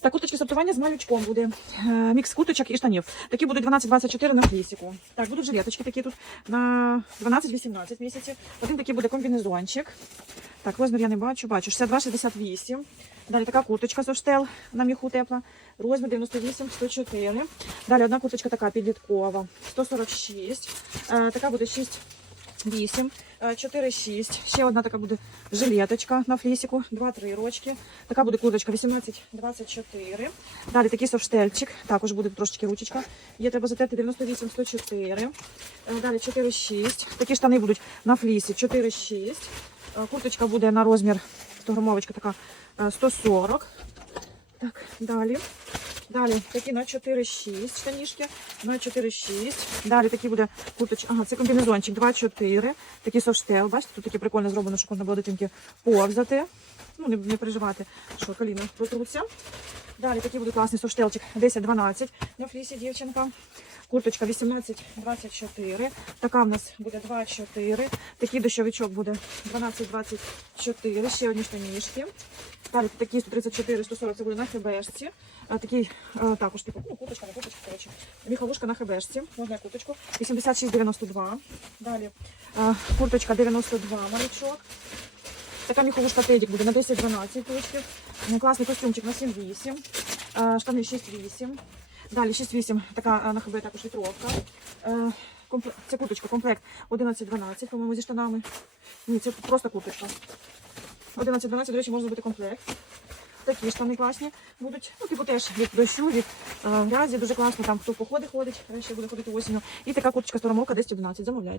Так, курточки сортування з малючком буде. Е, Мікс курточок і штанів. Такі будуть 12-24 на флісіку. Так, будуть жилеточки такі тут на 12-18 місяців. Один такий буде комбінезончик. Так, розмір я не бачу, бачу. 62-68. Далі така курточка соштел на міху тепла. Розмір 98-104. Далі одна курточка така підліткова. 146. Е, така буде 6 8, 4, 6. Ще одна така буде жилеточка на флісіку, 2-3 рочки. Така буде курточка 18, 24. Далі такий софштельчик, також буде трошечки ручечка. Є треба затерти 98, 104. Е, Далі 4, 6. Такі штани будуть на флісі 4, 6. Е, Курточка буде на розмір, 100 грамовочка така е, 140. Так, далі. Далі такі на 4-6 штанішки, на 4-6. Далі такі буде курточ... Ага, це комбінезончик 2-4. Такий софтел. Бачите, тут таке прикольно зроблено, щоб можна було дитинки повзати. Ну, не, не переживати, що коліна протруться. Далі такий буде класний софтелчик 10-12 на флісі дівчинка. Курточка 18-24. Така в нас буде 2-4. Такий дощовичок буде 12-24. Ще одні штанішки. Далі такі 134, 140 це буде на хебешці. А, такий а, також типу, ну, куточка, не куточка, коротше. Міховушка на хебешці. Можна куточку. 86,92. Далі а, курточка 92 малючок. Така міховушка тедік буде на 10-12 точків. Класний костюмчик на 7-8. Штани 6-8. Далі 6-8, така на хб також вітровка. Е, Це курточка, комплект 11-12, по-моєму, зі штанами. Ні, це просто курточка. 11-12, до речі, можна зробити комплект. Такі штани класні будуть. Ну, типу теж від дощу, від е, грязі, дуже класно. Там хто походи ходить, ще буде ходити осінню. І така курточка сторомовка 10-11, замовляйте.